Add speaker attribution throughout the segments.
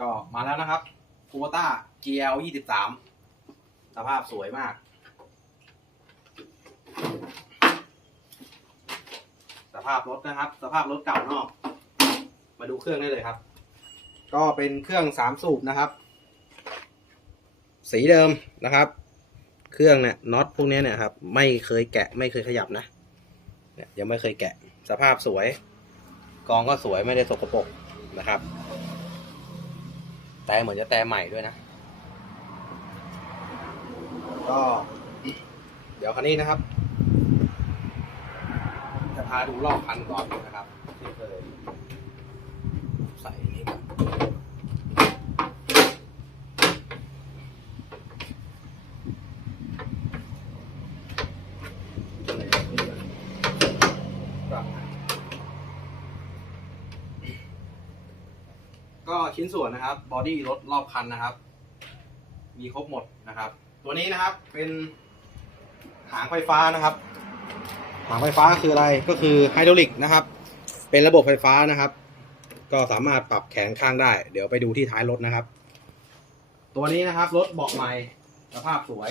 Speaker 1: ก็มาแล้วนะครับคูโบต้า GL 23สภาพสวยมาก สภาพรถนะครับ สภาพรถเก่านอก มาดูเครื่องได้เลยครับ ก็เป็นเครื่องสามสูบนะครับ สีเดิมนะครับ เครื่องเนี่ยน็อตพวกนี้เนี่ยครับ ไม่เคยแกะไม่เคยขยับนะเนี่ยยังไม่เคยแกะ สภาพสวย กองก็สวยไม่ได้สกปรกนะครับ แต่เหมือนจะแต่ใหม่ด้วยนะ ก็ เดี๋ยวคันนี้นะครับ จะพาดูรอบคันก่อนนะครับที่เคยใส่อันนี้ก่อ ก็ชิ้นส่วนนะครับบอดี้รถรอบคันนะครับ มีครบหมดนะครับ ตัวนี้นะครับเป็นหางไฟฟ้านะครับ หางไฟฟ้าคืออะไรก็คือไฮดรอลิกนะครับ เป็นระบบไฟฟ้านะครับ ก็สามารถปรับแขนข้างได้ เดี๋ยวไปดูที่ท้ายรถนะครับ ตัวนี้นะครับรถเบาะใหม่สภาพสวย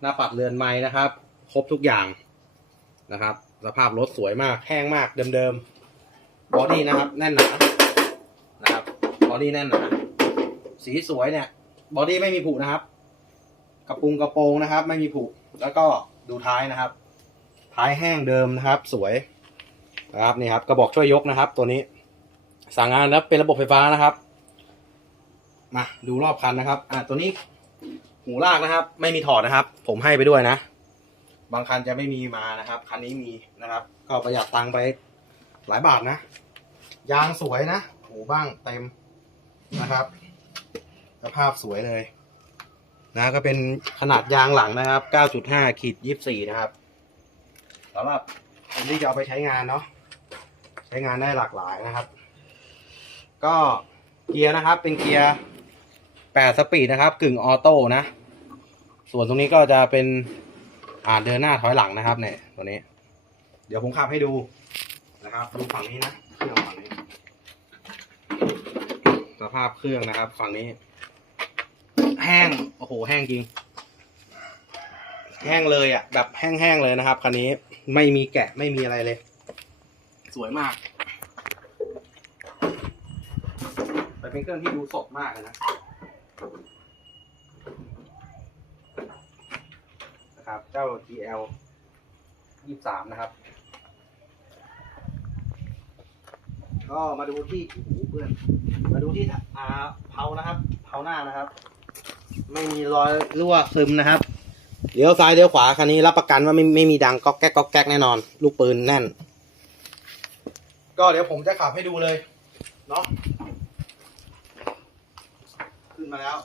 Speaker 1: หน้าปัดเรือนไม้นะครับ ครบทุกอย่างนะครับ สภาพรถสวยมากแห้งมากเดิมๆบอดี้นะครับ แน่นหนา บอดี้แน่นหนาสีสวยเนี่ย บอดี้ไม่มีผุนะครับ กระปุงกระโปรงนะครับ ไม่มีผุแล้วก็ดูท้ายนะครับ ท้ายแห้งเดิมนะครับ สวยนะครับนี่ครับกระบอกช่วยยกนะครับ ตัวนี้ สั่งงานแล้วเป็นระบบไฟฟ้านะครับ มาดูรอบคันนะครับ อ่าตัวนี้หูลากนะครับ ไม่มีถอดนะครับ ผมให้ไปด้วยนะ บางคันจะไม่มีมานะครับ คันนี้มีนะครับ ก็ประหยัดตังค์ไปหลายบาทนะ ยางสวยนะ หูบ้างเต็ม นะครับ สภาพสวยเลย นะ ก็เป็นขนาดยางหลังนะครับ 9.5ขีด24 นะครับสำหรับคนที่จะเอาไปใช้งานเนาะใช้งานได้หลากหลายนะครับ ก็เกียร์นะครับ เป็นเกียร์ 8 สปีดนะครับ กึ่งออโต้นะ ส่วนตรงนี้ก็จะเป็นอ่าเดินหน้าถอยหลังนะครับเนี่ยตัวนี้ เดี๋ยวผมขับให้ดูนะครับ ดูฝั่งนี้นะเครื่องฝั่งนี้ สภาพเครื่องนะครับ ฝั่งนี้ แห้ง โอ้โห แห้งจริง แห้งเลยอะ แบบแห้งๆเลยนะครับคันนี้ไม่มีแกะไม่มีอะไรเลย สวยมากแต่เป็นเครื่องที่ดูสดมากเลยนะนะครับ เจ้า GL 23 นะครับ ก็มาดูที่โอ้โหเพื่อน มาดูที่อ่าเผานะครับเผาหน้านะครับ ไม่มีรอยรั่วซึมนะครับเลี้ยวซ้ายเลี้ยวขวาคันนี้รับประกันว่าไม่ไม่มีดังก๊อกแก๊กก๊อกแก๊กแน่นอน ลูกปืนแน่น ก็เดี๋ยวผมจะขับให้ดูเลยเนาะขึ้นมาแล้ว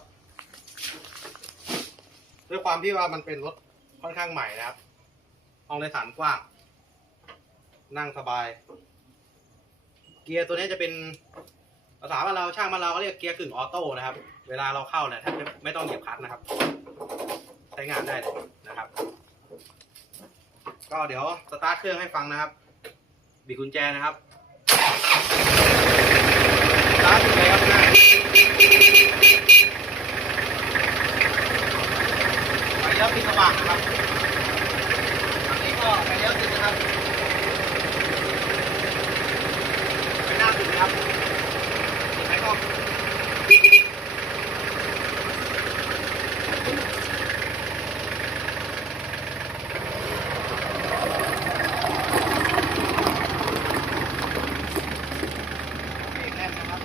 Speaker 1: ด้วยความที่ว่ามันเป็นรถค่อนข้างใหม่นะครับห้องโดยสารกว้าง นั่งสบาย เกียร์ตัวนี้จะเป็นภาษาบ้านเราช่างบ้านเราก็เรียกเกียร์กึ่งออโต้นะครับ เวลาเราเข้าเนี่ยแทบจะไม่ต้องเหยียบคลัตช์นะครับ ใช้งานได้เลยนะครับ ก็เดี๋ยวสตาร์ทเครื่องให้ฟังนะครับ บีบกุญแจนะครับสตาร์ทกุญแจครับนะไฟเลี้ยวติดสว่างนะครับอันนี้ก็ไฟเลี้ยวติดนะครับ ไปหน้าสุดนะครับใช้กล้องเบรกแน่นนะครับ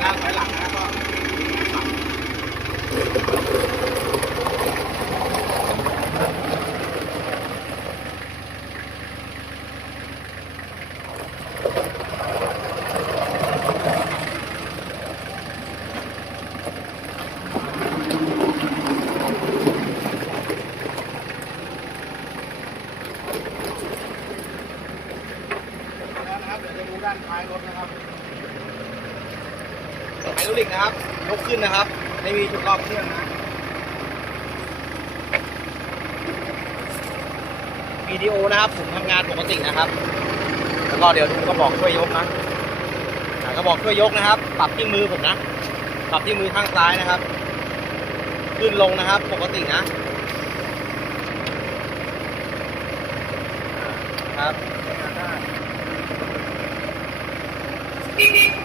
Speaker 1: หน้าถอยหลังนะก็ นะครับ เดี๋ยวจะดูด้านท้ายรถนะครับ ไฮดรลิกนะครับยกขึ้นนะครับ ไม่มีจุดรอบเครื่องนะวิดีโอนะครับ ผมทำงานปกตินะครับ แล้วก็เดี๋ยวดูกระบอกช่วยยกนะกระบอกช่วยยกนะครับ ปรับที่มือผมนะ ปรับที่มือข้างซ้ายนะครับ ขึ้นลงนะครับ ปกตินะครับก็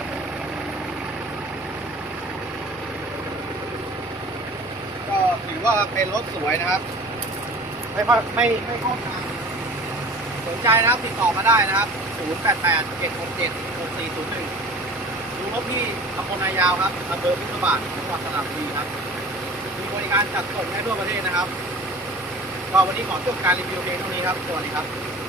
Speaker 1: ถือว่าเป็นรถสวยนะครับ ไม่ไม่ไม่ข้อทางสนใจนะครับติดต่อมาได้นะครับ 088 767 6401ดูรถที่ตำบลนายาวครับอำเภอพิษบาทจังหวัดสระบุรีครับ มีบริการจัดส่งให้ทั่วประเทศนะครับก็วันนี้ขอจบการรีวิวเพียงเท่านี้ครับ สวัสดีครับ